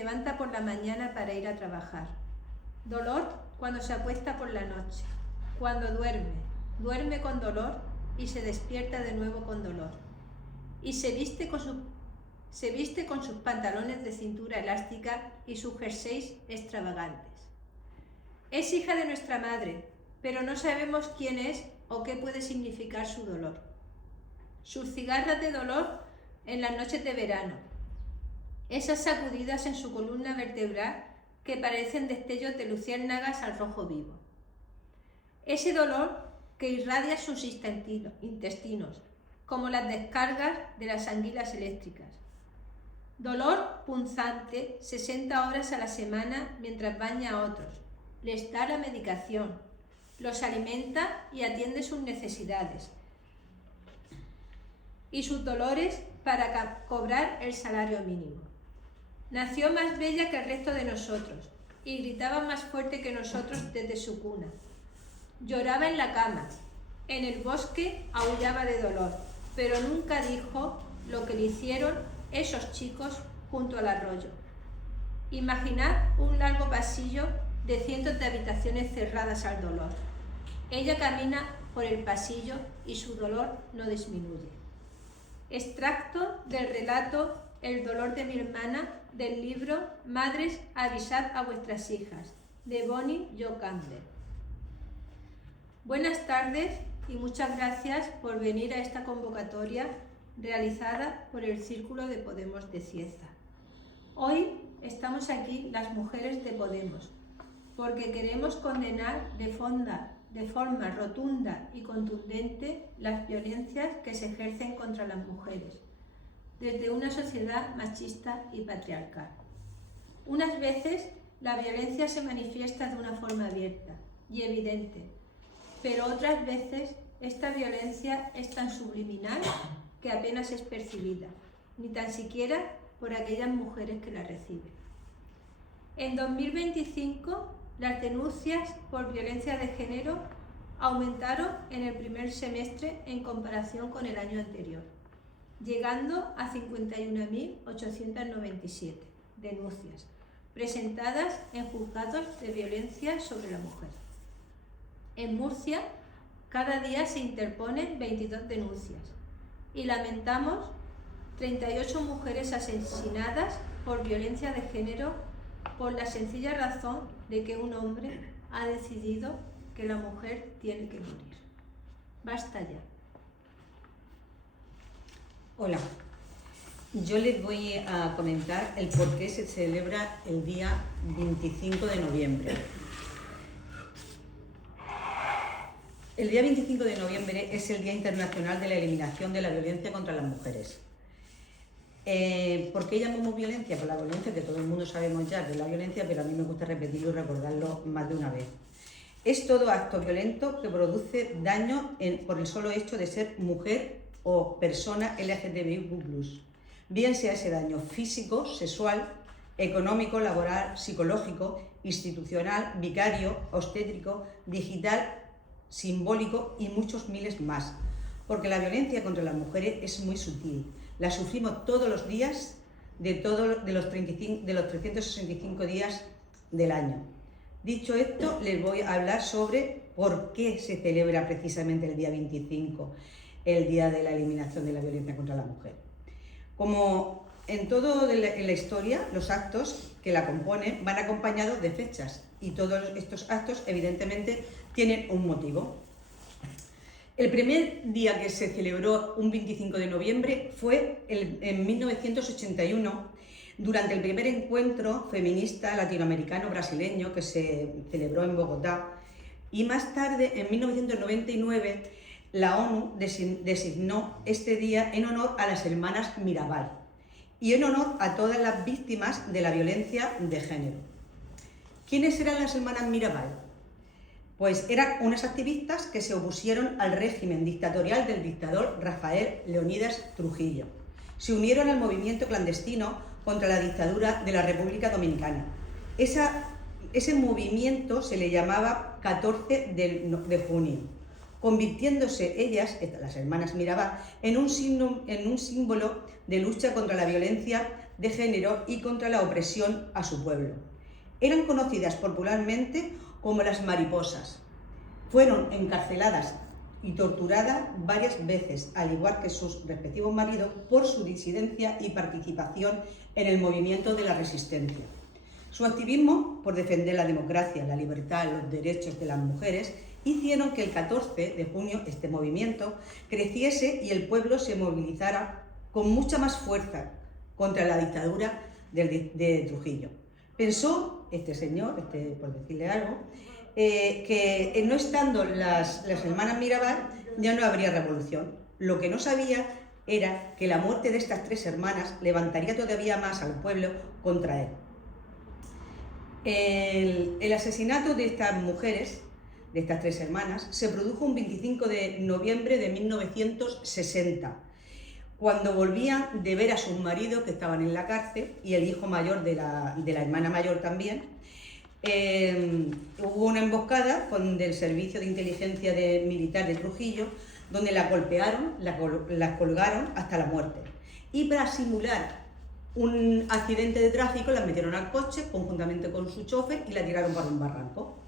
levanta por la mañana para ir a trabajar. Dolor cuando se acuesta por la noche, cuando duerme con dolor y se despierta de nuevo con dolor. Y se viste con sus pantalones de cintura elástica y sus jerseys extravagantes. Es hija de nuestra madre, pero no sabemos quién es o qué puede significar su dolor. Sus cigarras de dolor en las noches de verano, esas sacudidas en su columna vertebral que parecen destellos de luciérnagas al rojo vivo. Ese dolor que irradia sus intestinos, como las descargas de las anguilas eléctricas. Dolor punzante 60 horas a la semana mientras baña a otros, les da la medicación, los alimenta y atiende sus necesidades y sus dolores para cobrar el salario mínimo. Nació más bella que el resto de nosotros y gritaba más fuerte que nosotros desde su cuna. Lloraba en la cama, en el bosque aullaba de dolor, pero nunca dijo lo que le hicieron esos chicos junto al arroyo. Imaginad un largo pasillo de cientos de habitaciones cerradas al dolor. Ella camina por el pasillo y su dolor no disminuye. Extracto del relato El dolor de mi hermana del libro Madres, avisad a vuestras hijas, de Bonnie Jo Campbell. Buenas tardes y muchas gracias por venir a esta convocatoria realizada por el Círculo de Podemos de Cieza. Hoy estamos aquí las mujeres de Podemos porque queremos condenar de forma rotunda y contundente las violencias que se ejercen contra las mujeres desde una sociedad machista y patriarcal. Unas veces la violencia se manifiesta de una forma abierta y evidente, pero otras veces esta violencia es tan subliminal que apenas es percibida, ni tan siquiera por aquellas mujeres que la reciben. En 2025, las denuncias por violencia de género aumentaron en el primer semestre en comparación con el año anterior, llegando a 51.897 denuncias presentadas en juzgados de violencia sobre la mujer. En Murcia, cada día se interponen 22 denuncias y lamentamos 38 mujeres asesinadas por violencia de género por la sencilla razón de que un hombre ha decidido que la mujer tiene que morir. Basta ya. Hola, yo les voy a comentar el por qué se celebra el día 25 de noviembre. El día 25 de noviembre es el Día Internacional de la Eliminación de la Violencia contra las Mujeres. ¿Por qué llamamos violencia? Pues la violencia, que todo el mundo sabemos ya que es la violencia, pero a mí me gusta repetirlo y recordarlo más de una vez. Es todo acto violento que produce daño por el solo hecho de ser mujer o persona LGTBIQ+. Bien sea ese daño físico, sexual, económico, laboral, psicológico, institucional, vicario, obstétrico, digital, simbólico y muchos miles más. Porque la violencia contra las mujeres es muy sutil. La sufrimos todos los días de los 365 días del año. Dicho esto, les voy a hablar sobre por qué se celebra precisamente el día 25, el Día de la Eliminación de la Violencia contra la Mujer. Como en todo en la historia, los actos que la componen van acompañados de fechas y todos estos actos evidentemente tienen un motivo. El primer día que se celebró un 25 de noviembre fue en 1981, durante el primer encuentro feminista latinoamericano-brasileño que se celebró en Bogotá, y más tarde, en 1999, la ONU designó este día en honor a las hermanas Mirabal y en honor a todas las víctimas de la violencia de género. ¿Quiénes eran las hermanas Mirabal? Pues eran unas activistas que se opusieron al régimen dictatorial del dictador Rafael Leónidas Trujillo. Se unieron al movimiento clandestino contra la dictadura de la República Dominicana. Ese movimiento se le llamaba 14 de junio, convirtiéndose ellas, las hermanas Mirabal, en un símbolo de lucha contra la violencia de género y contra la opresión a su pueblo. Eran conocidas popularmente como las mariposas. Fueron encarceladas y torturadas varias veces, al igual que sus respectivos maridos, por su disidencia y participación en el movimiento de la resistencia. Su activismo por defender la democracia, la libertad, los derechos de las mujeres hicieron que el 14 de junio este movimiento creciese y el pueblo se movilizara con mucha más fuerza contra la dictadura de Trujillo. Pensó este señor, por decirle algo, que no estando las hermanas Mirabal ya no habría revolución. Lo que no sabía era que la muerte de estas 3 hermanas levantaría todavía más al pueblo contra él. El asesinato de estas mujeres, de estas 3 hermanas, se produjo un 25 de noviembre de 1960, cuando volvían de ver a sus maridos que estaban en la cárcel y el hijo mayor de la hermana mayor también. Hubo una emboscada del Servicio de Inteligencia Militar de Trujillo, donde la golpearon, la colgaron hasta la muerte. Y para simular un accidente de tráfico, la metieron al coche conjuntamente con su chofer y la tiraron para un barranco.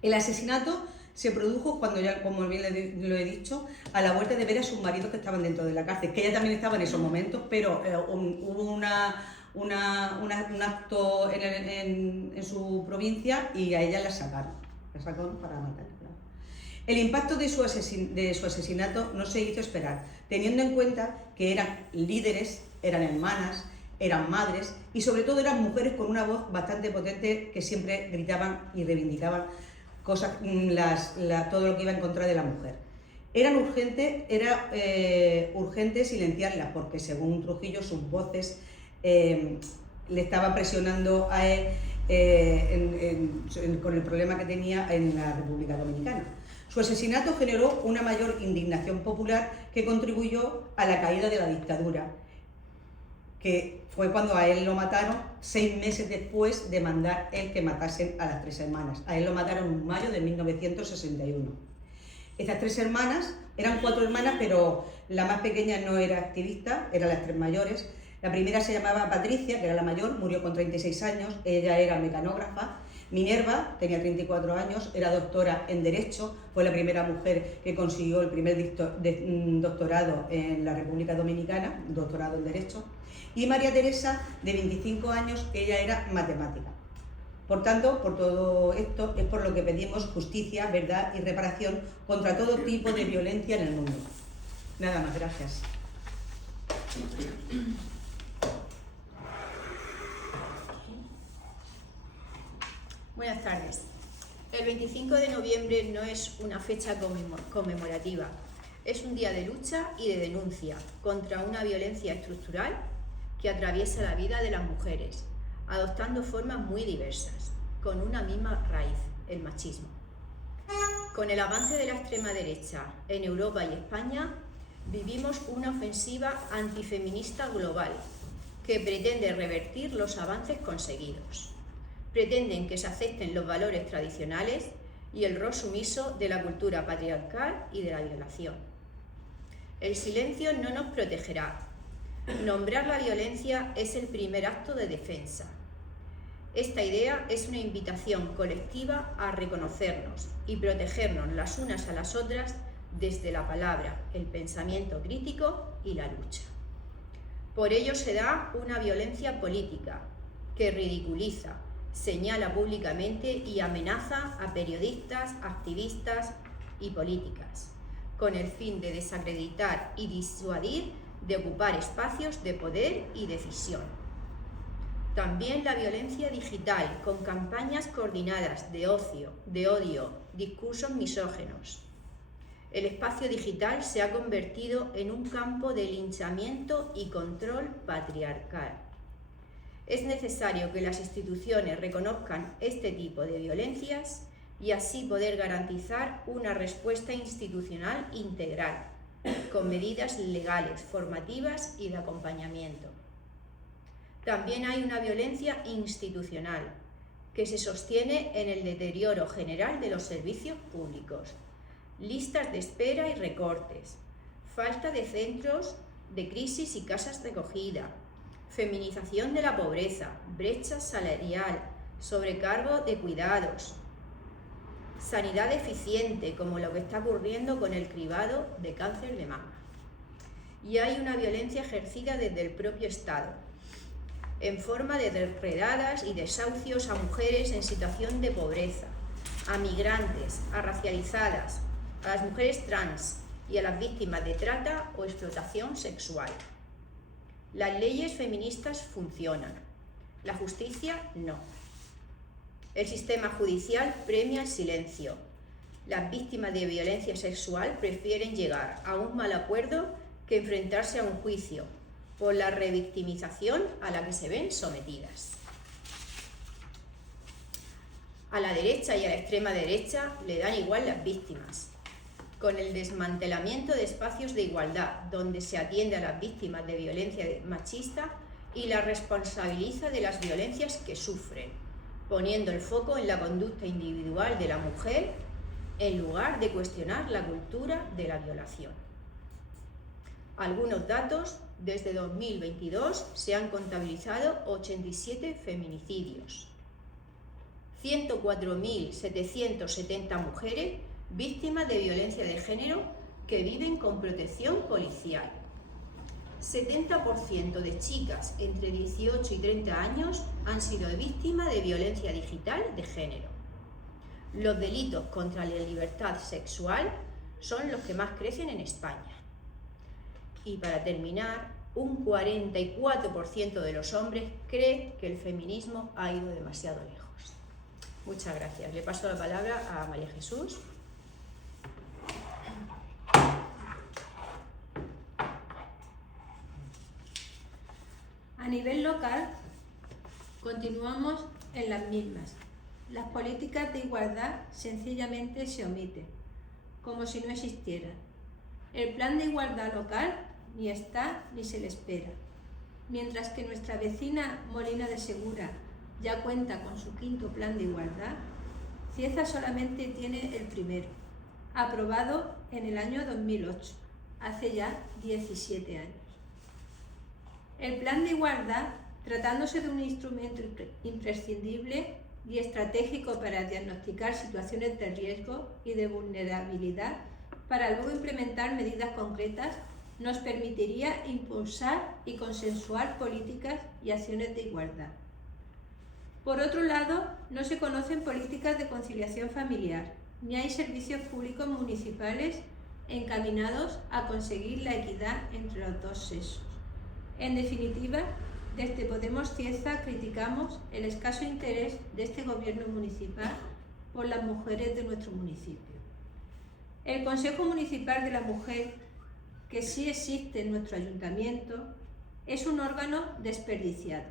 El asesinato se produjo cuando ya, como bien lo he dicho, a la vuelta de ver a sus maridos que estaban dentro de la cárcel, que ella también estaba en esos momentos, pero hubo un acto en su provincia y a ella la sacaron para matarla. El impacto de su asesinato no se hizo esperar, teniendo en cuenta que eran líderes, eran hermanas, eran madres y sobre todo eran mujeres con una voz bastante potente que siempre gritaban y reivindicaban cosas, todo lo que iba en contra de la mujer. Era urgente silenciarlas porque, según Trujillo, sus voces le estaban presionando a él con el problema que tenía en la República Dominicana. Su asesinato generó una mayor indignación popular que contribuyó a la caída de la dictadura, que fue cuando a él lo mataron 6 meses después de mandar él que matasen a las 3 hermanas. A él lo mataron en mayo de 1961. Estas 3 hermanas, eran 4 hermanas, pero la más pequeña no era activista, eran las 3 mayores. La primera se llamaba Patricia, que era la mayor, murió con 36 años, ella era mecanógrafa. Minerva tenía 34 años, era doctora en Derecho, fue la primera mujer que consiguió el primer doctorado en la República Dominicana, doctorado en Derecho. Y María Teresa, de 25 años, ella era matemática. Por tanto, por todo esto es por lo que pedimos justicia, verdad y reparación contra todo tipo de violencia en el mundo. Nada más, gracias. Buenas tardes. El 25 de noviembre no es una fecha conmemorativa, es un día de lucha y de denuncia contra una violencia estructural que atraviesa la vida de las mujeres, adoptando formas muy diversas, con una misma raíz, el machismo. Con el avance de la extrema derecha en Europa y España, vivimos una ofensiva antifeminista global que pretende revertir los avances conseguidos. Pretenden que se acepten los valores tradicionales y el rol sumiso de la cultura patriarcal y de la violación. El silencio no nos protegerá. Nombrar la violencia es el primer acto de defensa. Esta idea es una invitación colectiva a reconocernos y protegernos las unas a las otras desde la palabra, el pensamiento crítico y la lucha. Por ello se da una violencia política que ridiculiza, señala públicamente y amenaza a periodistas, activistas y políticas, con el fin de desacreditar y disuadir de ocupar espacios de poder y decisión. También la violencia digital, con campañas coordinadas de odio, discursos misóginos. El espacio digital se ha convertido en un campo de linchamiento y control patriarcal. Es necesario que las instituciones reconozcan este tipo de violencias y así poder garantizar una respuesta institucional integral, con medidas legales, formativas y de acompañamiento. También hay una violencia institucional, que se sostiene en el deterioro general de los servicios públicos, listas de espera y recortes, falta de centros de crisis y casas de acogida, feminización de la pobreza, brecha salarial, sobrecargo de cuidados, sanidad eficiente, como lo que está ocurriendo con el cribado de cáncer de mama. Y hay una violencia ejercida desde el propio Estado, en forma de redadas y desahucios a mujeres en situación de pobreza, a migrantes, a racializadas, a las mujeres trans y a las víctimas de trata o explotación sexual. Las leyes feministas funcionan, la justicia no. El sistema judicial premia el silencio. Las víctimas de violencia sexual prefieren llegar a un mal acuerdo que enfrentarse a un juicio por la revictimización a la que se ven sometidas. A la derecha y a la extrema derecha le dan igual las víctimas, con el desmantelamiento de espacios de igualdad donde se atiende a las víctimas de violencia machista y las responsabiliza de las violencias que sufren, poniendo el foco en la conducta individual de la mujer en lugar de cuestionar la cultura de la violación. Algunos datos: desde 2022 se han contabilizado 87 feminicidios, 104.770 mujeres víctimas de violencia de género que viven con protección policial, 70% de chicas entre 18 y 30 años han sido víctimas de violencia digital de género. Los delitos contra la libertad sexual son los que más crecen en España. Y para terminar, un 44% de los hombres cree que el feminismo ha ido demasiado lejos. Muchas gracias. Le paso la palabra a María Jesús. A nivel local, continuamos en las mismas. Las políticas de igualdad sencillamente se omiten, como si no existieran. El plan de igualdad local ni está ni se le espera. Mientras que nuestra vecina Molina de Segura ya cuenta con su 5º plan de igualdad, Cieza solamente tiene el primero, aprobado en el año 2008, hace ya 17 años. El plan de igualdad, tratándose de un instrumento imprescindible y estratégico para diagnosticar situaciones de riesgo y de vulnerabilidad, para luego implementar medidas concretas, nos permitiría impulsar y consensuar políticas y acciones de igualdad. Por otro lado, no se conocen políticas de conciliación familiar, ni hay servicios públicos municipales encaminados a conseguir la equidad entre los dos sexos. En definitiva, desde Podemos Cieza criticamos el escaso interés de este gobierno municipal por las mujeres de nuestro municipio. El Consejo Municipal de la Mujer, que sí existe en nuestro ayuntamiento, es un órgano desperdiciado,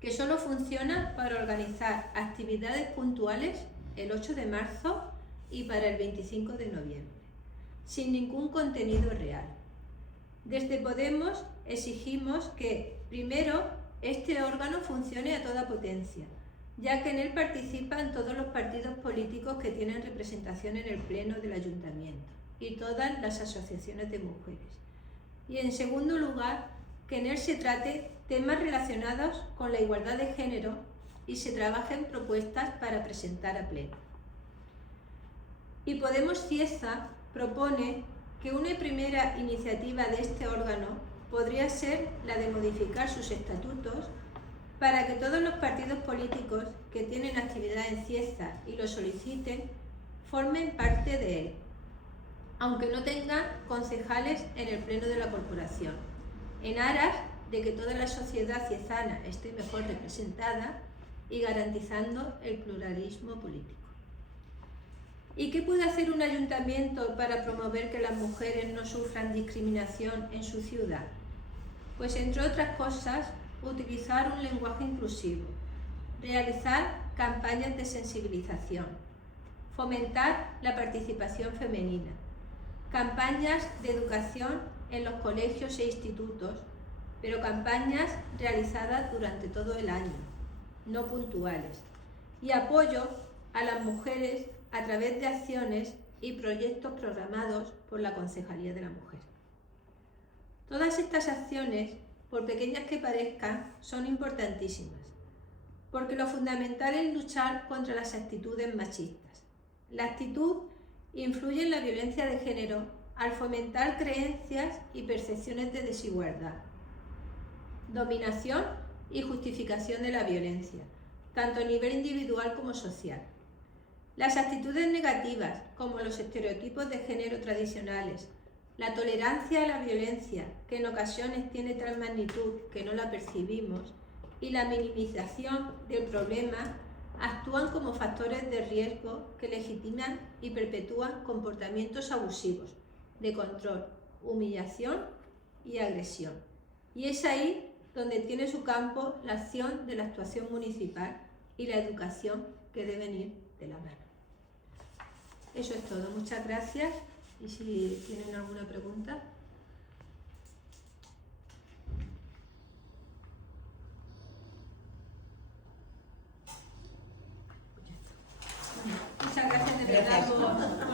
que solo funciona para organizar actividades puntuales el 8 de marzo y para el 25 de noviembre, sin ningún contenido real. Desde Podemos exigimos que, primero, este órgano funcione a toda potencia, ya que en él participan todos los partidos políticos que tienen representación en el Pleno del Ayuntamiento y todas las asociaciones de mujeres. Y en segundo lugar, que en él se trate temas relacionados con la igualdad de género y se trabajen propuestas para presentar a Pleno. Y Podemos Cieza propone que una primera iniciativa de este órgano podría ser la de modificar sus estatutos para que todos los partidos políticos que tienen actividad en Cieza y lo soliciten formen parte de él, aunque no tengan concejales en el Pleno de la Corporación, en aras de que toda la sociedad ciezana esté mejor representada y garantizando el pluralismo político. ¿Y qué puede hacer un ayuntamiento para promover que las mujeres no sufran discriminación en su ciudad? Pues, entre otras cosas, utilizar un lenguaje inclusivo, realizar campañas de sensibilización, fomentar la participación femenina, campañas de educación en los colegios e institutos, pero campañas realizadas durante todo el año, no puntuales, y apoyo a las mujeres a través de acciones y proyectos programados por la Concejalía de la Mujer. Todas estas acciones por pequeñas que parezcan, son importantísimas, porque lo fundamental es luchar contra las actitudes machistas. La actitud influye en la violencia de género al fomentar creencias y percepciones de desigualdad, dominación y justificación de la violencia, tanto a nivel individual como social. Las actitudes negativas, como los estereotipos de género tradicionales, la tolerancia a la violencia, que en ocasiones tiene tal magnitud que no la percibimos, y la minimización del problema actúan como factores de riesgo que legitiman y perpetúan comportamientos abusivos, de control, humillación y agresión. Y es ahí donde tiene su campo la acción de la actuación municipal y la educación, que deben ir de la mano. Eso es todo. Muchas gracias. Y si tienen alguna pregunta. Muchas gracias de verdad por